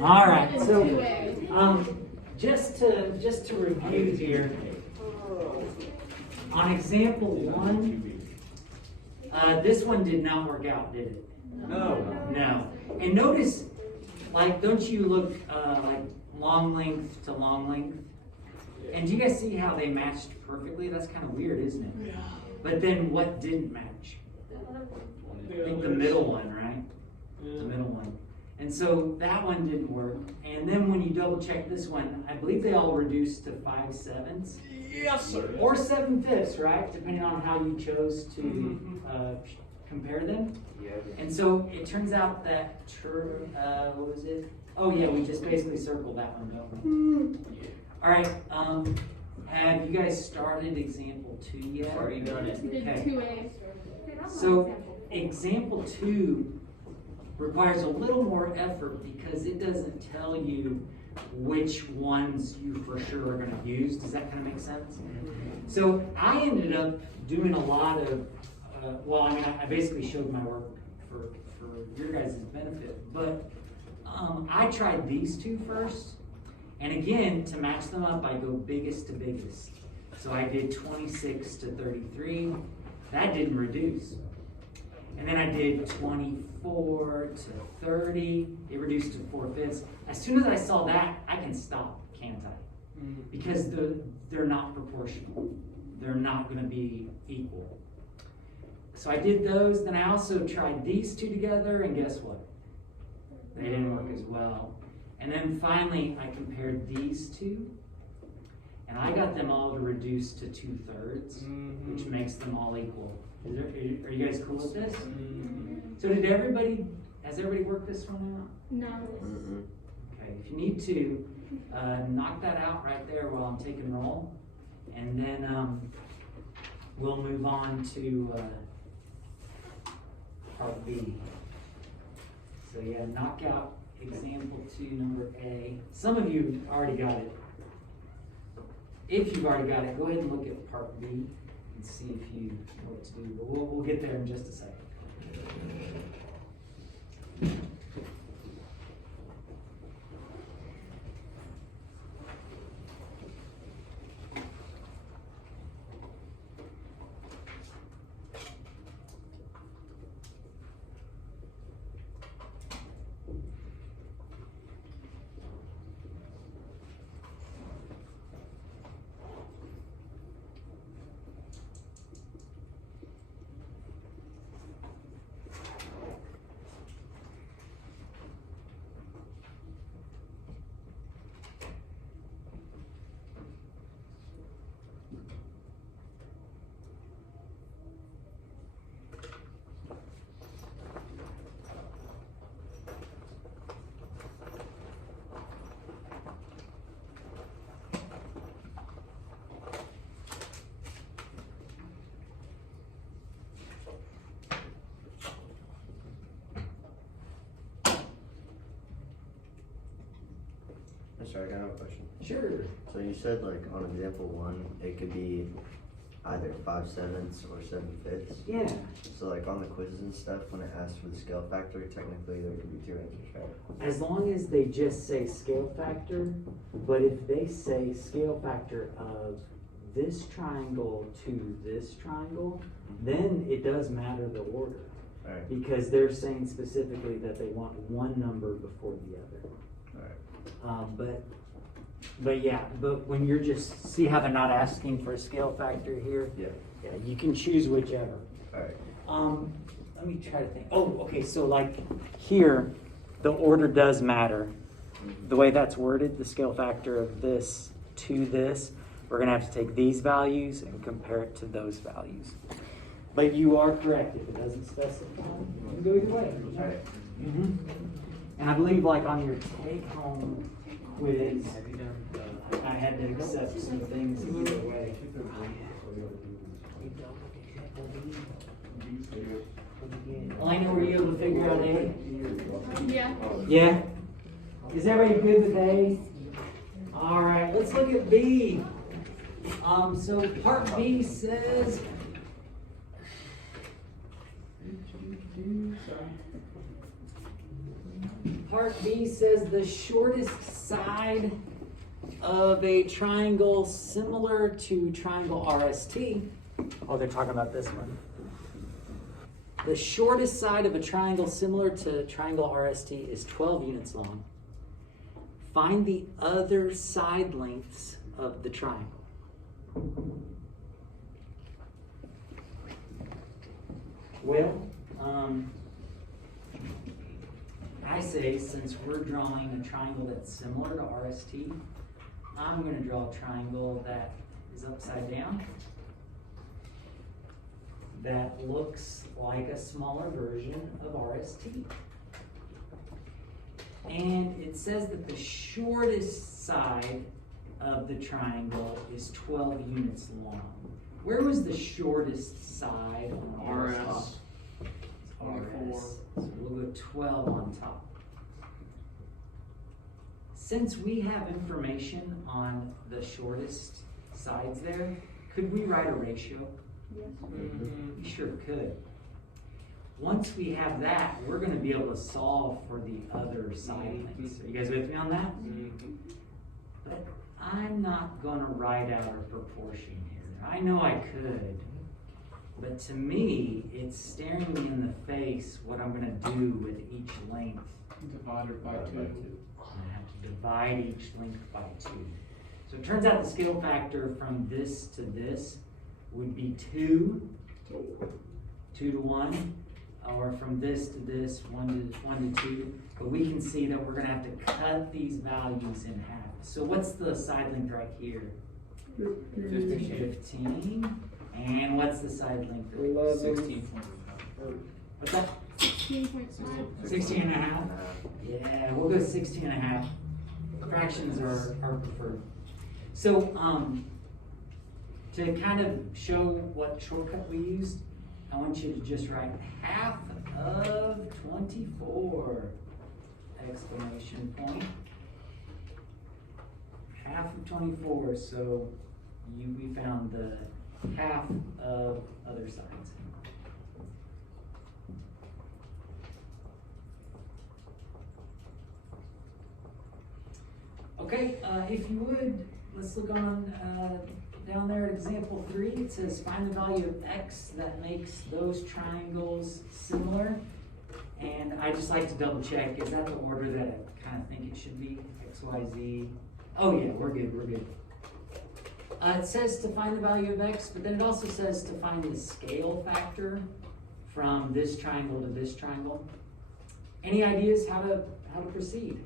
All right, so just to review here, on example 1, this one did not work out, did it? No. And notice, like, don't you look like long length to long length? And do you guys see how they matched perfectly? That's kind of weird, isn't it? Yeah. But then what didn't match? I think the middle one, right? The middle one. And so that one didn't work. And then when you double check this one, I believe they all reduced to 5/7. Yes, sir. Or 7/5, right? Depending on how you chose to compare them. Yeah. And so it turns out that, what was it? Oh yeah, we just basically circled that one, don't we? All right, have you guys started example 2 yet? Already done it. We did Okay. 2A. So example 2 requires a little more effort because it doesn't tell you which ones you for sure are going to use. Does that kind of make sense? So I ended up doing a lot of, I basically showed my work for your guys' benefit, but I tried these 2 first. And again, to match them up, I go biggest to biggest. So I did 26 to 33. That didn't reduce. And then I did 24 to 30. It reduced to 4/5. As soon as I saw that, I can stop, can't I? Because they're not proportional. They're not going to be equal. So I did those. Then I also tried these 2 together, and guess what? They didn't work as well. And then finally, I compared these 2, and I got them all to reduce to 2/3, which makes them all equal. Are you guys cool with this? So has everybody worked this one out? No. Okay, if you need to, knock that out right there while I'm taking roll, and then we'll move on to part B. So yeah, knock out example 2, number A. Some of you already got it. If you've already got it, go ahead and look at part B and see if you know what to do. But we'll get there in just a second. Sorry, I got a question. Sure. So you said like on example 1, it could be either 5/7 or 7/5. Yeah. So like on the quizzes and stuff, when it asks for the scale factor, technically there could be 2 answers, right? As long as they just say scale factor, but if they say scale factor of this triangle to this triangle, then it does matter the order. Alright. Because they're saying specifically that they want one number before the other. Alright. But when you're just, see how they're not asking for a scale factor here? Yeah. Yeah, you can choose whichever. Alright. Let me try to think. Oh, okay, so like here, the order does matter. The way that's worded, the scale factor of this to this, we're gonna have to take these values and compare it to those values. But you are correct, if it doesn't specify, you can go either way. Alright. And I believe like on your take-home quiz, I had to accept some things either way. Elena, were you able to figure out A? Yeah. Yeah? Is everybody good with A? All right, let's look at B. So part B says, part B says the shortest side of a triangle similar to triangle RST. Oh, they're talking about this one. The shortest side of a triangle similar to triangle RST is 12 units long. Find the other side lengths of the triangle. Well, I say since we're drawing a triangle that's similar to RST, I'm going to draw a triangle that is upside down, that looks like a smaller version of RST. And it says that the shortest side of the triangle is 12 units long. Where was the shortest side on RS. RS. So we'll go 12 on top. Since we have information on the shortest sides there, could we write a ratio? Yes. Mm-hmm. We sure could. Once we have that, we're going to be able to solve for the other side lengths. Are you guys with me on that? Mm-hmm. But I'm not going to write out a proportion here. I know I could, but to me, it's staring me in the face what I'm going to do with each length. Divided by Divided by 2. two. I have to divide each length by 2. So it turns out the scale factor from this to this would be 2 to 1, or from this to this, 1 to 2. But we can see that we're going to have to cut these values in half. So what's the side length right here? 15. And what's the side length? 16.5. What's that? 16.5. 16 and a half? Yeah, we'll go 16 and a half. Fractions are preferred. So, to kind of show what shortcut we used, I want you to just write half of 24! Exclamation point. Half of 24, so we found the half of other sides. Okay, if you would, let's look on down there at example 3. It says find the value of x that makes those triangles similar. And I just like to double check, is that the order that I kind of think it should be? X, Y, Z. Oh yeah, we're good. It says to find the value of x, but then it also says to find the scale factor from this triangle to this triangle. Any ideas how to proceed?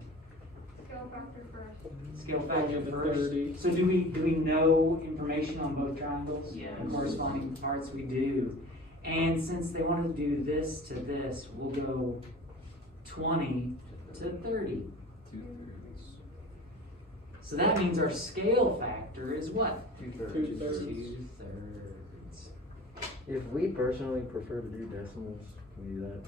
Scale factor first. Scale factor The first. 30. So do we know information on both triangles? Yes. The corresponding parts we do. And since they want to do this to this, we'll go 20 to 30. 2/3. So that means our scale factor is what? 2/3. 2/3. If we personally prefer to do decimals, can we do that?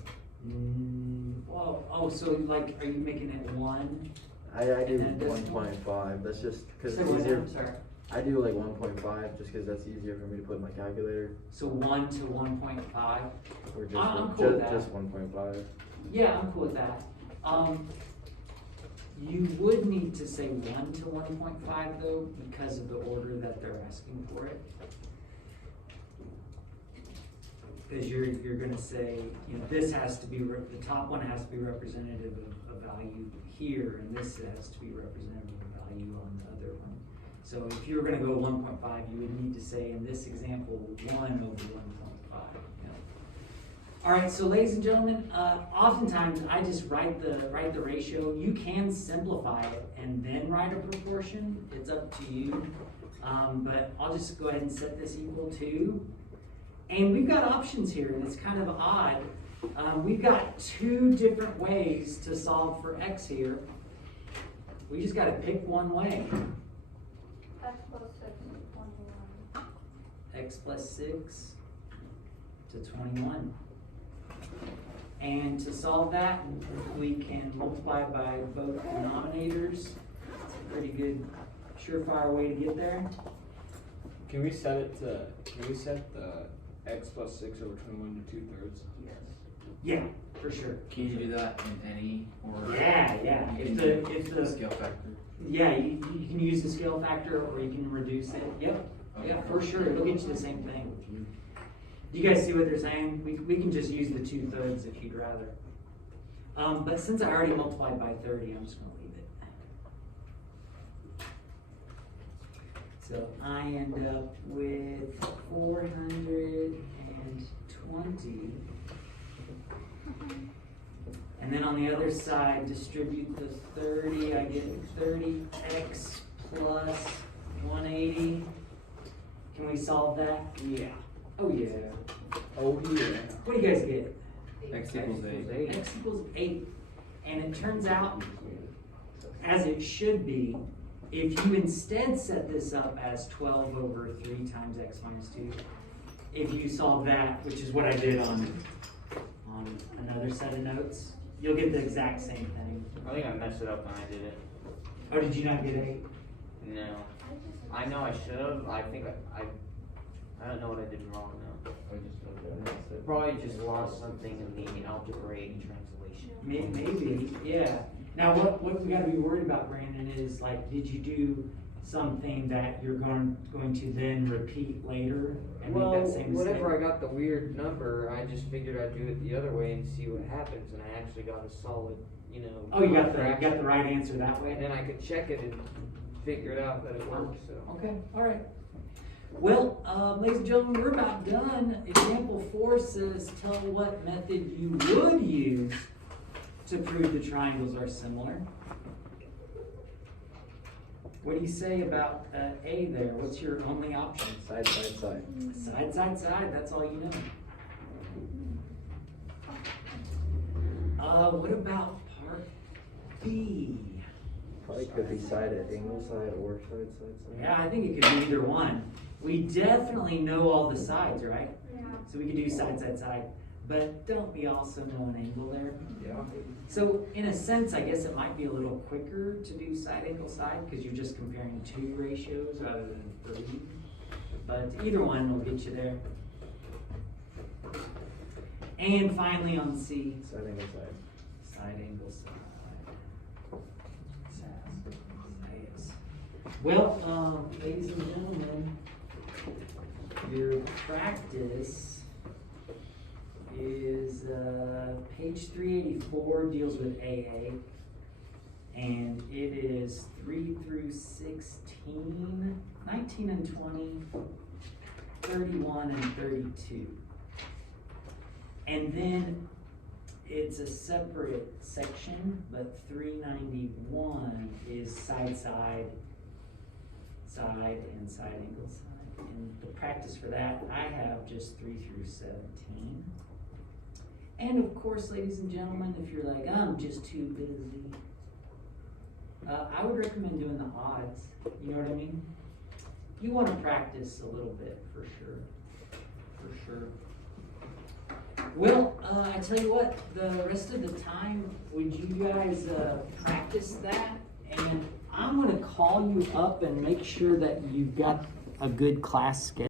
Well, oh, so like, are you making it 1? I do And then decimal? 1.5. That's just because Say it's what now? easier. Sorry. I do like 1.5 just because that's easier for me to put in my calculator. So 1 to 1.5. Or just I'm one- cool with that. just 1.5. Yeah, I'm cool with that. You would need to say 1 to 1.5 though, because of the order that they're asking for it. Because you're gonna say, you know, this has to be, the top one has to be representative of value here, and this has to be representative of value on the other one. So if you were gonna go 1.5, you would need to say in this example, 1 over 1.5. All right, so ladies and gentlemen, oftentimes I just write the ratio. You can simplify it and then write a proportion. It's up to you. But I'll just go ahead and set this equal to. And we've got options here, and it's kind of odd. We've got 2 different ways to solve for x here. We just got to pick one way. X plus 6 is 21. X plus 6 to 21. And to solve that, we can multiply by both denominators. It's a pretty good surefire way to get there. Can we set the x plus 6 over 21 to 2/3? Yes. Yeah, for sure. Can you do that in any or? Yeah. You If can the, do scale factor. yeah, you can use the scale factor or you can reduce it. Yep. Yeah, for sure. It'll get you the same thing. Do you guys see what they're saying? We can just use the 2/3 if you'd rather. But since I already multiplied by 30, I'm just gonna leave it. So I end up with 420. And then on the other side, distribute the 30, I get 30x plus 180. Can we solve that? Yeah. Oh yeah. Oh, yeah. What do you guys get? X equals 8. X equals 8. And it turns out, as it should be, if you instead set this up as 12 over 3 times x minus 2, if you solve that, which is what I did on another set of notes, you'll get the exact same thing. I think I messed it up when I did it. Oh, did you not get 8? No. I know I should have. I think I don't know what I did wrong though. Probably just lost something in the algebraic translation. Maybe, yeah. Now, what we gotta be worried about, Brandon, is like, did you do something that you're going to then repeat later and Well, make that same mistake? whenever I got the weird number, I just figured I'd do it the other way and see what happens, and I actually got a solid, Oh, you got the fraction. right answer that way? And then I could check it and figure it out that it worked, so. Okay, all right. Well, ladies and gentlemen, we're about done. Example 4 says, tell what method you would use to prove the triangles are similar. What do you say about A there? What's your only option? Side, side, side. Side, side, side, that's all you know. What about part B? Probably could be side at angle side or side, side, side. Yeah, I think it could be either one. We definitely know all the sides, right? Yeah. So we could do side, side, side. But don't we also know an angle there? Yeah. So in a sense, I guess it might be a little quicker to do side angle side because you're just comparing 2 ratios rather than 3. But either one will get you there. And finally on C, Side angle side. side angle side. Yes. Well, ladies and gentlemen, your practice is page 384 deals with AA, and it is 3 through 16, 19 and 20, 31 and 32. And then it's a separate section, but 391 is side, side, side, and side angle side. And the practice for that, I have just 3 through 17. And of course, ladies and gentlemen, if you're like, I'm just too busy, I would recommend doing the odds. You know what I mean? You want to practice a little bit for sure. For sure. Well, I tell you what, the rest of the time, would you guys practice that? And I'm going to call you up and make sure that you've got a good class schedule.